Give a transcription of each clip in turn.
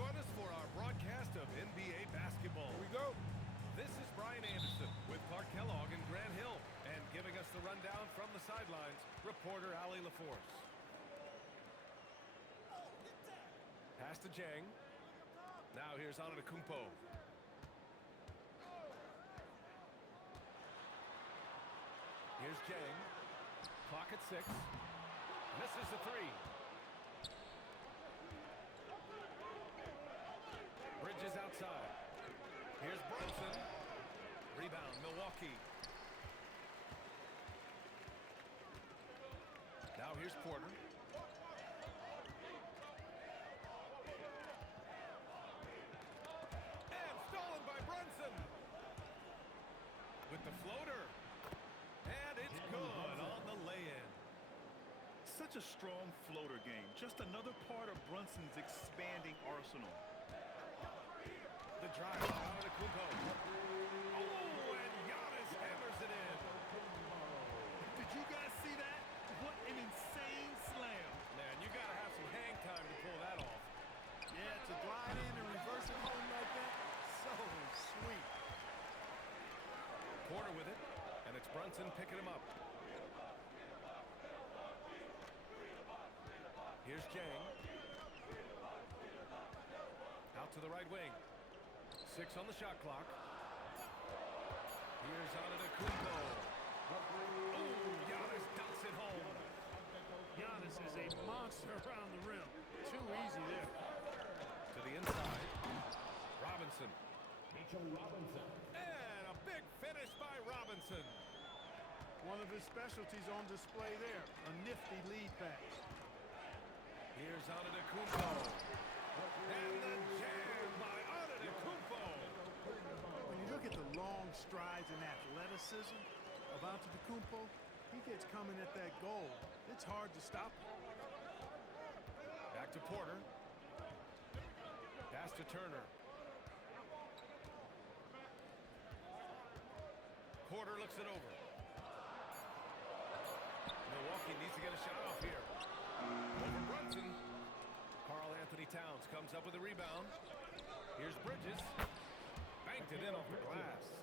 Join us for our broadcast of NBA basketball. Here we go. This is Brian Anderson with Clark Kellogg and Grant Hill. And giving us the rundown from the sidelines, reporter Allie LaForce. Pass to Jang. Now here's Antetokounmpo. Here's Jang. Clock at 6. Misses the three. Bridges outside. Here's Brunson. Rebound, Milwaukee. Now here's Porter. And stolen by Brunson. With the floater. And it's good on the lay-in. Such a strong floater game. Just another part of Brunson's expanding arsenal. The drive out of the Antetokounmpo. Oh, and Giannis hammers it in. Did you guys see that? What an insane slam. Man, you got to have some hang time to pull that off. Yeah, to glide in and reverse it home like that, so sweet. Porter with it, and it's Brunson picking him up. Here's Jang. Out to the right wing. 6 on the shot clock. Here's Antetokounmpo. Oh, Giannis dunks it home. Giannis is a monster around the rim. Too easy there. To the inside. Robinson. And a big finish by Robinson. One of his specialties on display there. A nifty lead pass. Here's Antetokounmpo. And the jam by Antetokounmpo. When you look at the long strides and athleticism of Antetokounmpo, he gets coming at that goal. It's hard to stop him. Back to Porter. Pass to Turner. Porter looks it over. Milwaukee needs to get a shot off here. Over Brunson. Karl Anthony Towns comes up with a rebound. Here's Bridges. Banked it in off the glass.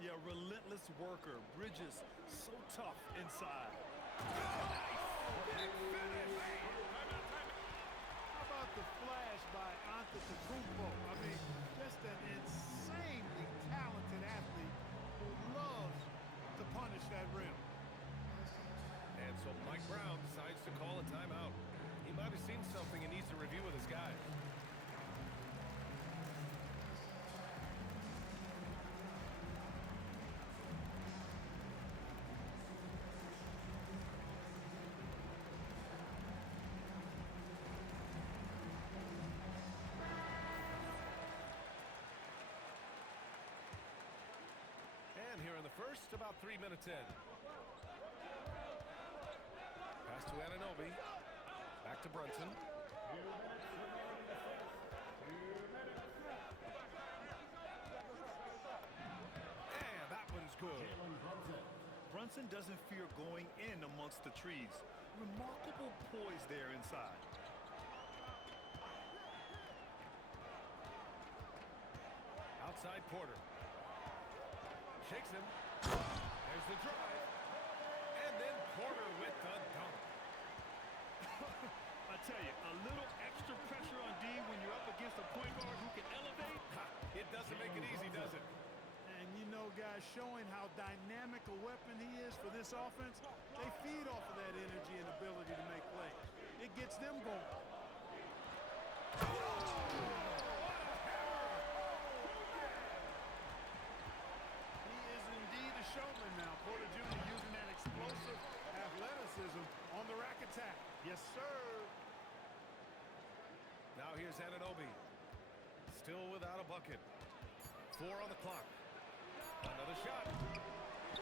Yeah, relentless worker. Bridges, so tough inside. Big finish. How about the flash by Antetokounmpo? I mean, just an insanely talented athlete who loves to punish that rim. And so Mike Brown decides to call a timeout. He might have seen something and needs to review with his guys. And here in the first, about 3 minutes in. Pass to Anunoby. Back to Brunson. And that one's good. Brunson doesn't fear going in amongst the trees. Remarkable poise there inside. Outside Porter. Shakes him. There's the drive. And then Porter with the dunk. I tell you, a little extra pressure on D when you're up against a point guard who can elevate. It doesn't make it easy, does it? And you know, guys, showing how dynamic a weapon he is for this offense, they feed off of that energy and ability to make plays. It gets them going. He is indeed a showman now. Porter Jr. using that explosive athleticism on the rack attack. Yes, sir. Now here's Anunoby. Still without a bucket. 4 on the clock. Another shot.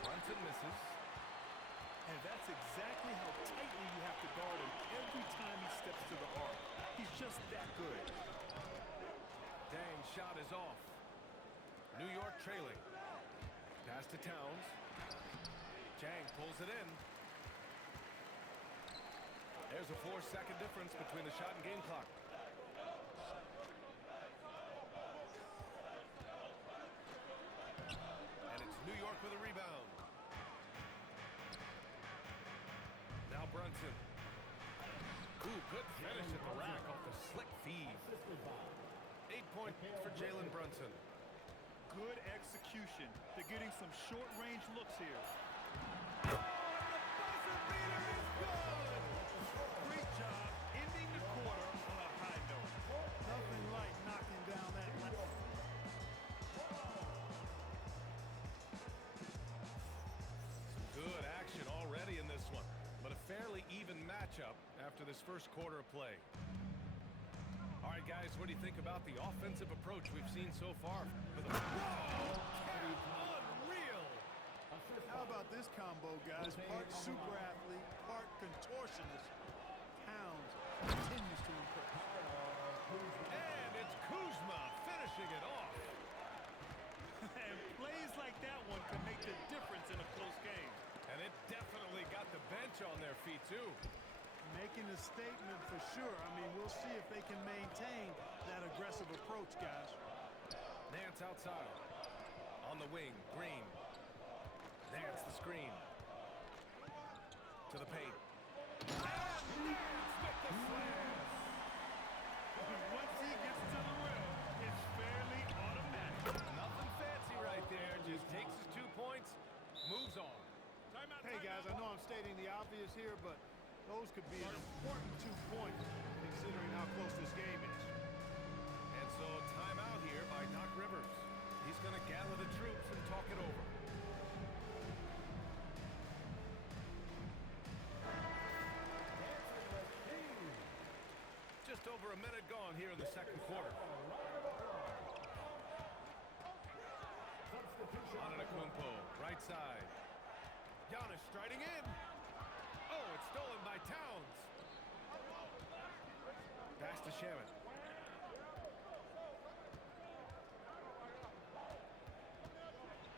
Brunson misses. And that's exactly how tightly you have to guard him every time he steps to the arc. He's just that good. Dang, shot is off. New York trailing. Pass to Towns. Jang pulls it in. There's a 4-second difference between the shot and game clock. with a rebound. Now Brunson. Ooh, good finish at the rack off the slick feed. 8 points for Jalen Brunson. Good execution. They're getting some short-range looks here. Oh, and the buzzer beater is good! Great job ending the quarter on a high note. Nothing like knocking down that. Good action already in this one, but a fairly even matchup after this first quarter of play. All right, guys, what do you think about the offensive approach we've seen so far? Whoa! Unreal! How about this combo, guys? Part super athlete, part contortionist. Towns continues to impress. And it's Kuzma finishing it off. And plays like that one can make the difference in a close game. And it definitely got the bench on their feet, too. Making a statement for sure. I mean, we'll see if they can maintain that aggressive approach, guys. Nance outside. On the wing, Green. Nance the screen. To the paint. And Nance with the slam. Once he gets to the rim, it's fairly automatic. Nothing fancy right there. Just takes his 2 points, moves on. Timeout, Hey, guys, I know I'm stating the obvious here, but those could be an important 2 points considering how close this game is. And so timeout here by Doc Rivers. He's going to gather the troops and talk it over. Just over a minute gone here in the second quarter. Antetokounmpo, right side. Giannis striding in. Oh, it's stolen by Towns. Pass to Shamit.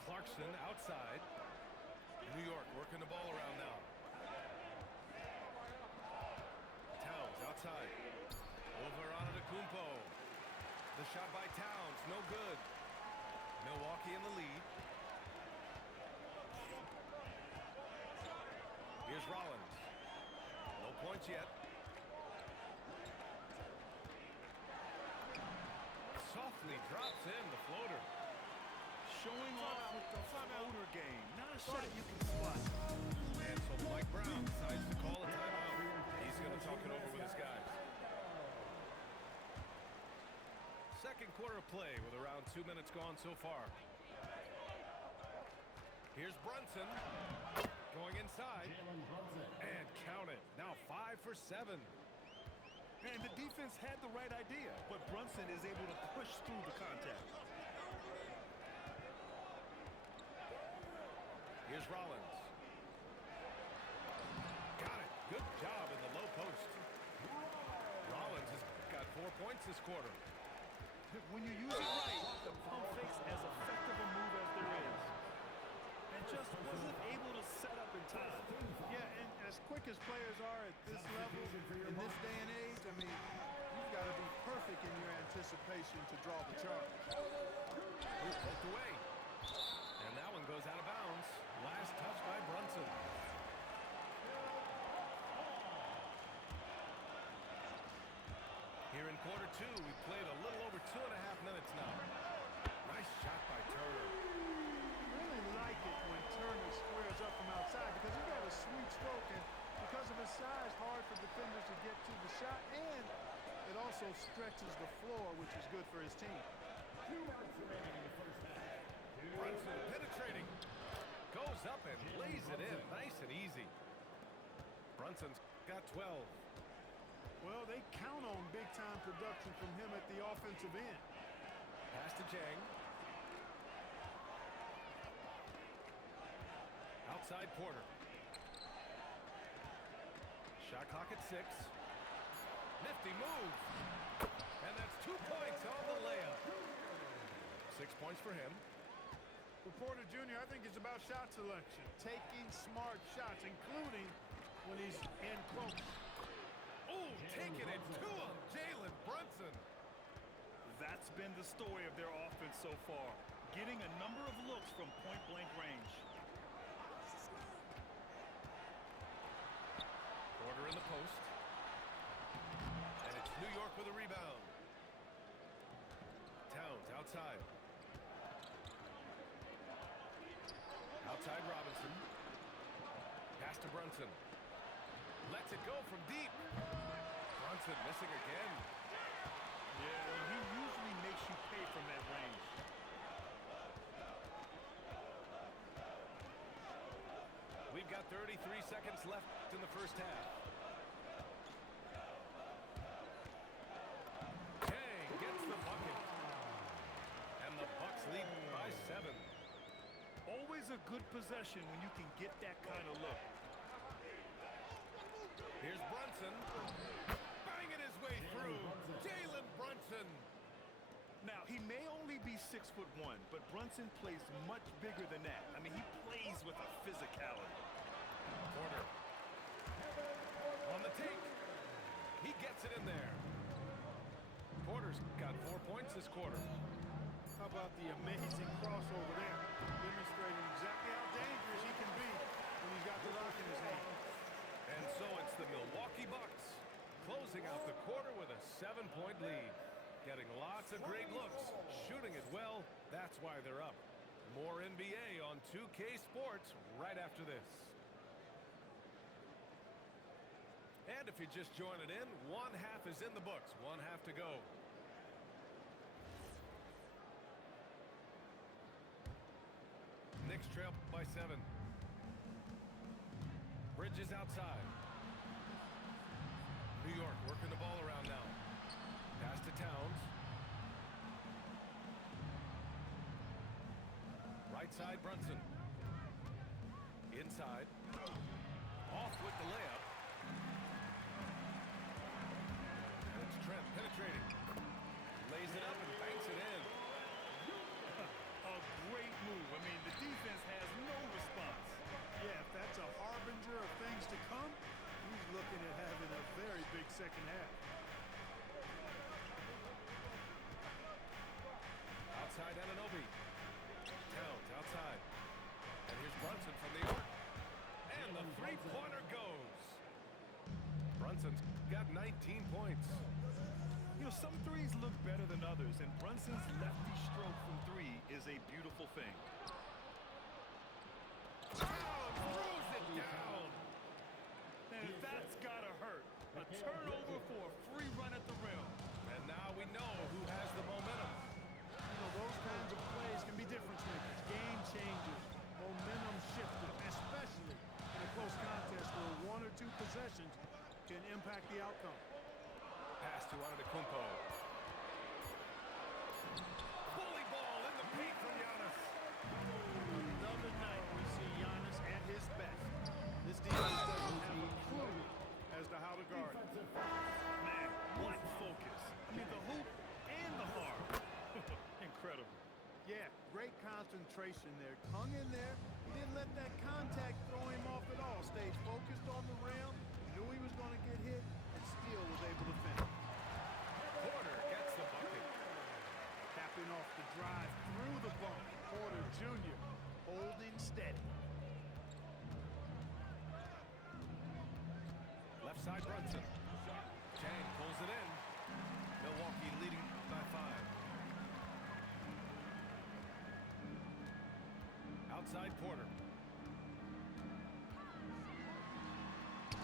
Clarkson outside. New York working the ball around now. Towns outside. Over Antetokounmpo. The shot by Towns, no good. Milwaukee in the lead. Here's Rollins. No points yet. Softly drops in the floater. Showing off with the floater game. Not a shot you can spot. And so Mike Brown decides to call a timeout. He's going to talk it over with his guys. Second quarter of play with around 2 minutes gone so far. Here's Brunson going inside and count it. Now 5 for 7. And the defense had the right idea, but Brunson is able to push through the contact. Here's Rollins. Got it. Good job in the low post. Rollins has got 4 points this quarter. When you use it right, the pump fake's as effective a move as there is. And just wasn't able to set up in time. Yeah, and as quick as players are at this level, in this day and age, I mean, you've got to be perfect in your anticipation to draw the charge. Poked away. And that one goes out of bounds. Last touch by Brunson. Here in quarter two, we've played a little over 2.5 minutes now. Nice shot by Turner. I really like it when Turner squares up from outside because he's got a sweet stroke, and because of his size, hard for defenders to get to the shot, and it also stretches the floor, which is good for his team. Brunson penetrating. Goes up and lays it in. Nice and easy. Brunson's got 12. Well, they count on big-time production from him at the offensive end. Pass to Jang. Outside Porter. Shot clock at 6. Nifty move. And that's 2 points on the layup. 6 points for him. For Porter Jr., I think it's about shot selection. Taking smart shots, including when he's in close. Oh, taking it to him, Jalen Brunson. That's been the story of their offense so far. getting a number of looks from point-blank range. Porter in the post. And it's New York with a rebound. Towns outside. Outside Robinson. Pass to Brunson. Lets it go from deep. Brunson missing again. Yeah, well, he usually makes you pay from that range. We've got 33 seconds left in the first half. Kang gets the bucket. And the Bucks lead by 7. Always a good possession when you can get that kind of look. Here's Brunson. Banging his way through. Jalen Brunson. Now, he may only be 6'1", but Brunson plays much bigger than that. I mean, he plays with a physicality. Porter. On the take. He gets it in there. Porter's got 4 points this quarter. How about the amazing crossover there? Demonstrating exactly how dangerous he can be when he's got the rock in his hand. And so it's the Milwaukee Bucks closing out the quarter with a 7-point lead. Getting lots of great looks, shooting it well. That's why they're up. More NBA on 2K Sports right after this. And if you're just joining in, one half is in the books, one half to go. Knicks trail by 7. Bridges outside. New York working the ball around now. Pass to Towns. Right side, Brunson. Inside. Off with the layup. And it's Trent penetrating. Lays it up and banks it in. A great move. I mean, the defense has no response. Yeah, if that's a harbinger of things to come, he's looking at having a very big second half. Outside Anunoby. Towns outside. And here's Brunson from the arc. And the three-pointer goes. Brunson's got 19 points. You know, some threes look better than others, and Brunson's lefty stroke from 3 is a beautiful thing. Throws it down. And that's gotta hurt. A turnover for a free run at the rim. And now we know who has the momentum. You know, those kinds of plays can be difference makers, game changers, momentum shifters, especially in a close contest where 1 or 2 possessions can impact the outcome. Pass to Antetokounmpo. Bully ball in the paint from Giannis. Another night we see Giannis at his best. This defense doesn't have a clue as to how to guard him. Man, what focus. I mean, the hoop and the arm. Incredible. Yeah, great concentration there. Hung in there. He didn't let that contact throw him off at all. Stayed focused on the rim. Knew he was going to get hit and still was able to finish. Porter gets the bucket. Capping off the drive through the bump. Porter Jr. holding steady. Left side Brunson. Chang pulls it in. Milwaukee leading by 5. Outside Porter.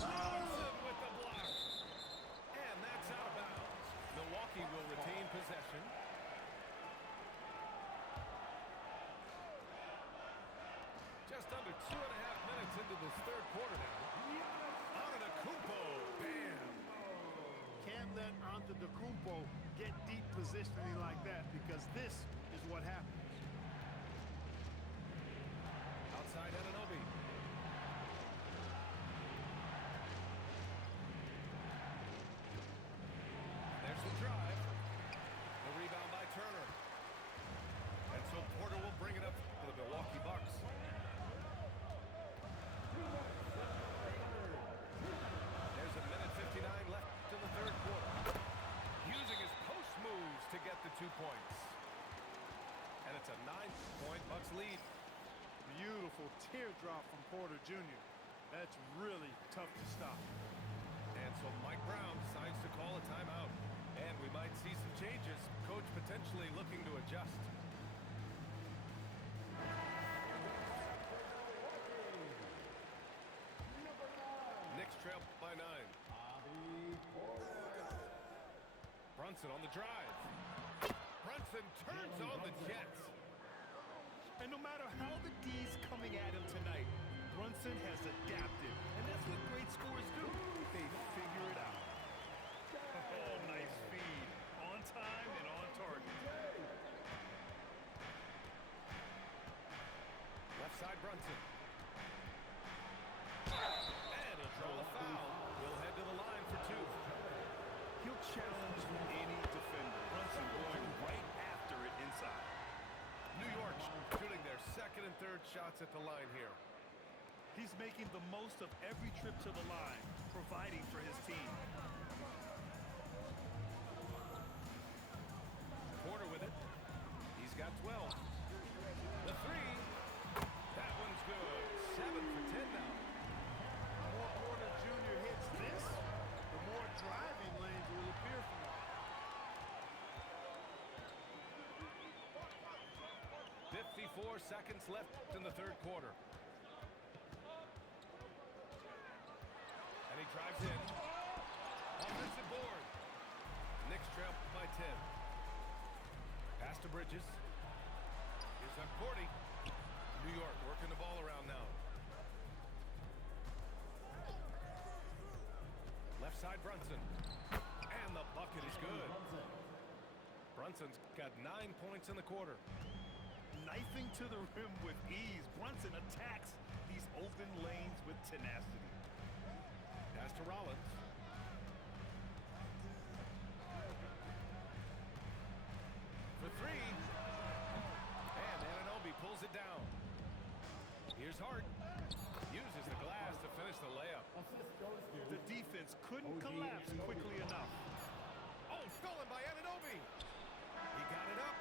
Robinson with the block. And that's out of bounds. Milwaukee will retain possession. Just under 2.5 minutes into this third quarter now. Antetokounmpo, bam! Can't let Antetokounmpo get deep positioning like that because this is what happens. Outside Anunoby. There's the drive. The rebound by Turner. And so Porter will bring it up for the Milwaukee Bucks. There's a minute 59 left in the third quarter. Using his post moves to get the 2 points. And it's a 9 teardrop from Porter Jr. That's really tough to stop. And so Mike Brown decides to call a timeout. And we might see some changes. Coach potentially looking to adjust. Knicks trail by 9. Brunson on the drive. Brunson turns on the Jets. And no matter how the D's coming at him tonight, Brunson has adapted. And that's what great scorers do. They figure it out. Oh, nice feed. On time and on target. Left side Brunson. And he'll draw the foul. We'll head to the line for 2. He'll challenge any defender. Brunson going right after it inside. New York shooting their second and third shots at the line here. He's making the most of every trip to the line, providing for his team. Porter with it. He's got 12. The 3. That one's good. 7 for 10 now. The more Porter Jr. hits this, the more driving lanes will appear for him. 54 seconds left in the third quarter. And he drives in. Offensive board. Knicks trail by 10. Pass to Bridges. Here's Cordy. New York working the ball around now. Left side Brunson. And the bucket is good. Brunson's got 9 points in the quarter. Knifing to the rim with ease. Brunson attacks these open lanes with tenacity. Pass to Rollins. For 3. And Anunoby pulls it down. Here's Hart. Uses the glass to finish the layup. The defense couldn't collapse quickly enough. Oh, stolen by Anunoby. He got it up.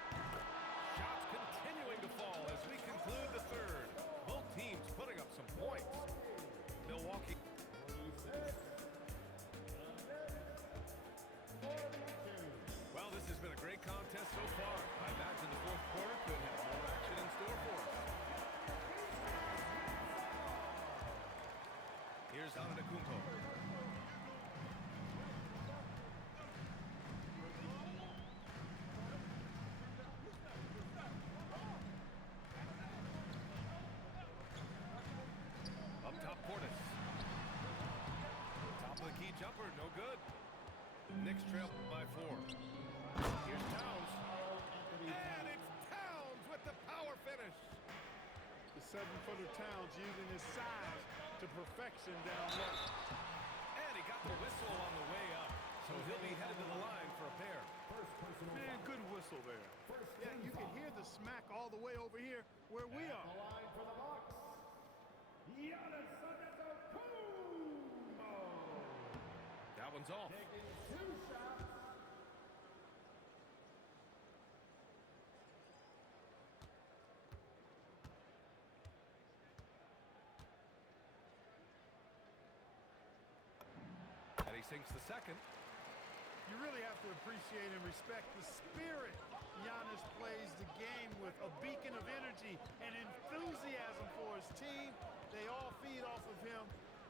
Shots continuing to fall as we conclude the third. Both teams putting up some points. Milwaukee. Well, this has been a great contest so far. I imagine the fourth quarter could have more action in store for us. Here's Antetokounmpo. Up top, Portis. Top of the key jumper, no good. Knicks trail by 4. Here's Towns. And it's Towns with the power finish. The 7-footer Towns using his size to perfection down low. And he got the whistle on the way up. So he'll be headed to the line for a pair. Man, good whistle there. Yeah, you can hear the smack all the way over here where we are. That one's off. And he sinks the second. You really have to appreciate and respect the spirit Giannis plays the game with, a beacon of energy and enthusiasm for his team. They all feed off of him,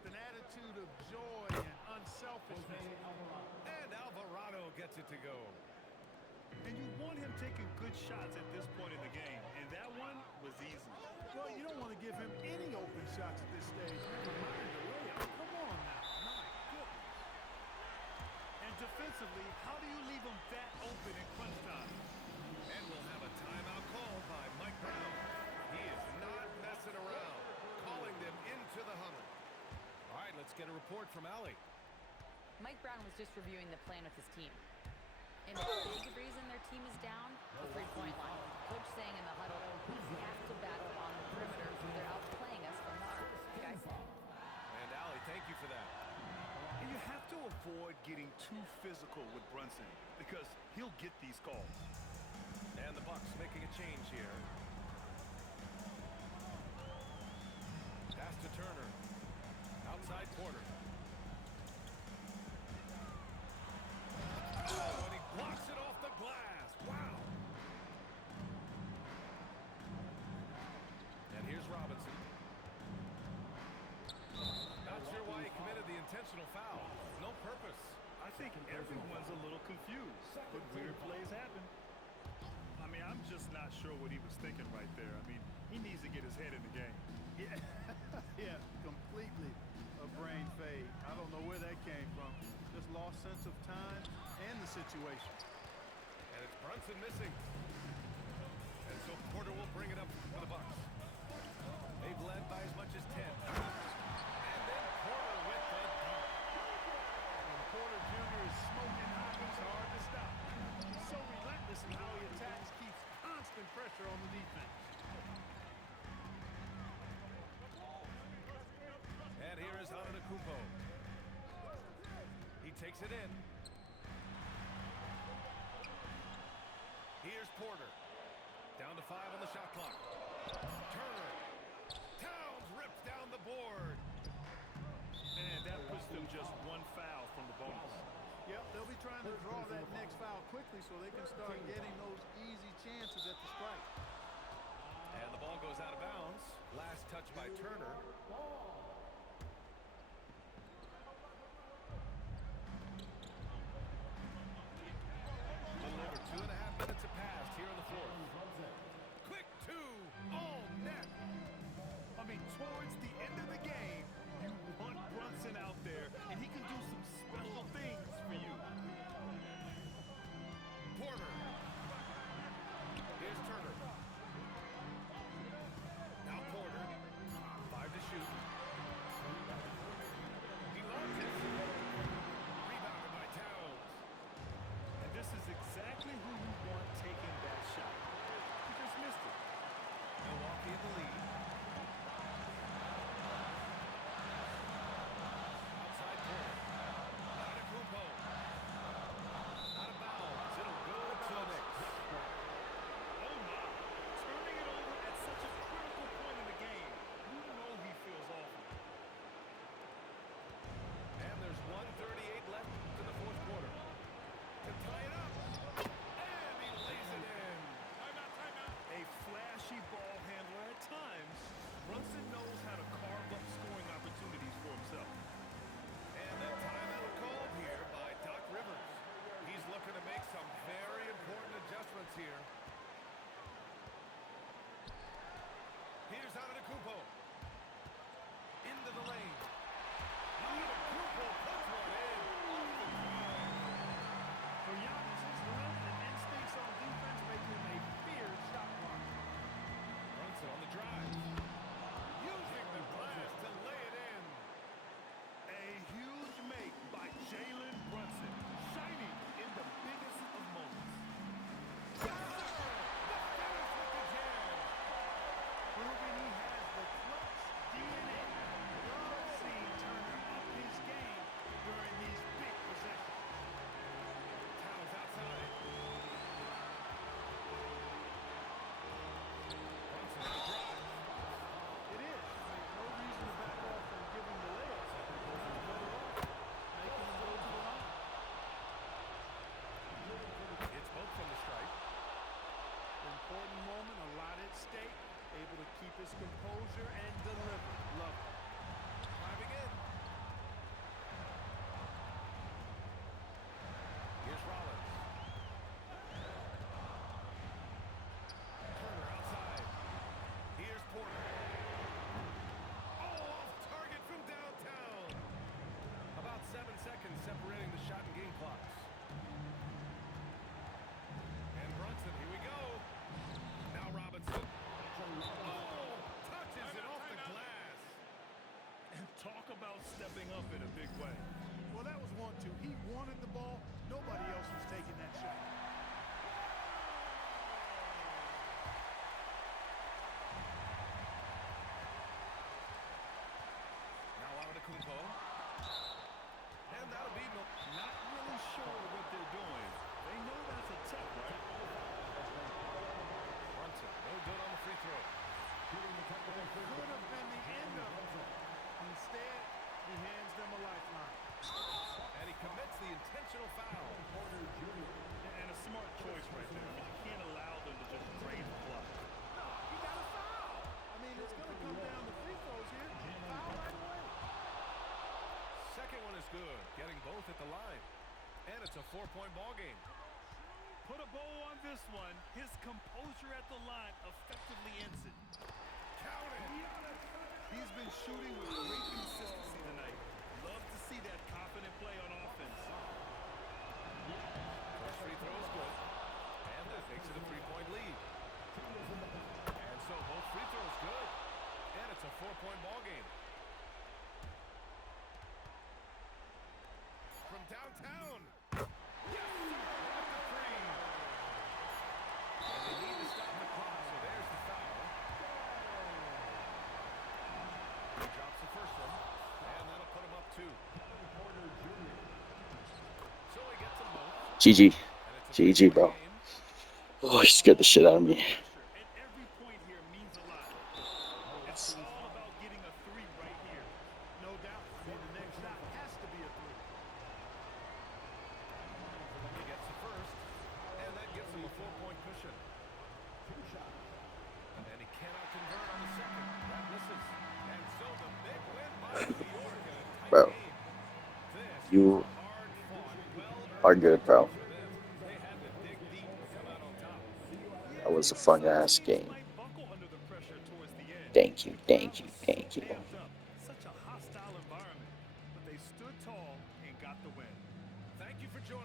an attitude of joy and unselfishness. And Alvarado gets it to go. And you want him taking good shots at this point in the game, and that one was easy. Well, you don't want to give him any open shots at this stage. Never mind the layup. Come on now. My goodness. And defensively, how do you leave him that open in crunch time? And we'll have a timeout called by Mike Brown. He is not messing around, calling them into the huddle. All right, let's get a report from Allie. Mike Brown was just reviewing the plan with his team. And a big reason their team is down, the three-point line. Coach saying in the huddle, we have to battle on the perimeter. They're outplaying us from the arc. Guys. And Allie, thank you for that. And you have to avoid getting too physical with Brunson because he'll get these calls. And the Bucks making a change here. Pass to Turner. Outside corner. Oh, and he blocks it off the glass. Wow. And here's Robinson. Not sure why he committed the intentional foul. No purpose. I think everyone's a little confused, but weird plays happen. I mean, I'm just not sure what he was thinking right there. I mean, he needs to get his head in the game. Yeah, yeah, completely a brain fade. I don't know where that came from. Just lost sense of time and the situation. And it's Brunson missing. And so Porter will bring it up for the Bucks. They've led by as much as 10. And then Porter with the dunk. When Porter Jr. is smoking hot, he's hard to stop. He's so relentless in how he attacks, keeps constant pressure on the defense. And here is Antetokounmpo. He takes it in. Here's Porter. Down to 5 on the shot clock. Turner. Towns rips down the board. And that puts them just one foul from the bonus. Yep, they'll be trying to draw that next foul quickly so they can start getting those easy chances at the strike. And the ball goes out of bounds. Last touch by Turner. A little over 2.5 minutes have passed here in the fourth. Quick two. All net. I mean, towards the end of the game, you want Brunson out there, and he can do some special things for you. Porter. Here's Turner. Now Porter. 5 to shoot. He launches. Rebounded by Towns. And this is exactly who you want taking that shot. He just missed it. Milwaukee in the lead. Outside corner. Antetokounmpo. Out of bounds. It'll go to the Knicks. Oh my. Turning it over at such a critical point in the game. You know he feels awful. And there's 1:38 left in the fourth quarter. To tie it up. And he lays it in. Timeout. A flashy ball handler at times. Brunson knows how to carve up scoring opportunities for himself. And the timeout called here by Doc Rivers. He's looking to make some very important adjustments here. Here's Antetokounmpo. Into the lane. Antetokounmpo puts one in. Off the drive. For Giannis, his length and instincts on defense make him a feared shot blocker. Brunson on the drive. Using the glass to lay it in. A huge make by Jalen Brunson, shining in the biggest of moments. Yes, sir! The finish with the jam. Proving he has the clutch DNA. Love seeing Turner up his game during these big possessions. Towns outside. Brunson on the drive. It is. No reason to back off from giving the layups. Making them go to the line. It's both from the stripe. Important moment, a lot at stake. Able to keep his composure and deliver. Love it. Driving in. Here's Rollins. Turner outside. Here's Porter. Oh, off target from downtown. About 7 seconds separating the shot and game clocks. And Brunson, here we go. Now Robinson. Oh, touches it off the glass. And talk about stepping up in a big way. Well, that was 1-2. He wanted the ball. Nobody else was taking that shot. Now Antetokounmpo. And that'll be Not really sure what they're doing. They know that's a tech, right? Brunson. No good on the free throw. Could have been the end of it. good, getting both at the line. And it's a 4-point ball game. Put a bow on this one. His composure at the line effectively ends it. Count it. He's been shooting with great consistency tonight. Love to see that confident play on offense. First free throw is good. And that makes it a 3-point lead. And so both free throws good. And it's a 4-point ball game. From downtown. Yes, sir, at the three. And they need to stop the clock, so there's the foul. He drops the first one, and that'll put him up 2. So he gets them both. GG. And it's a GG, 3-point bro. game. Oh, he scared the shit out of me. And every point here means a lot. It's all about getting a 3 right here. No doubt. See, the next shot has to be a 3. He gets the first, and that gives him a 4-point cushion. And he cannot convert on the second. That misses. And so the big win by New York in a tight Bro, game. This you was a hard-fought, are good, bro. for them. They had to dig deep to come out on top. That was a fun ass game. Might buckle under the pressure towards the end. Thank you, thank you, thank you. Amped up.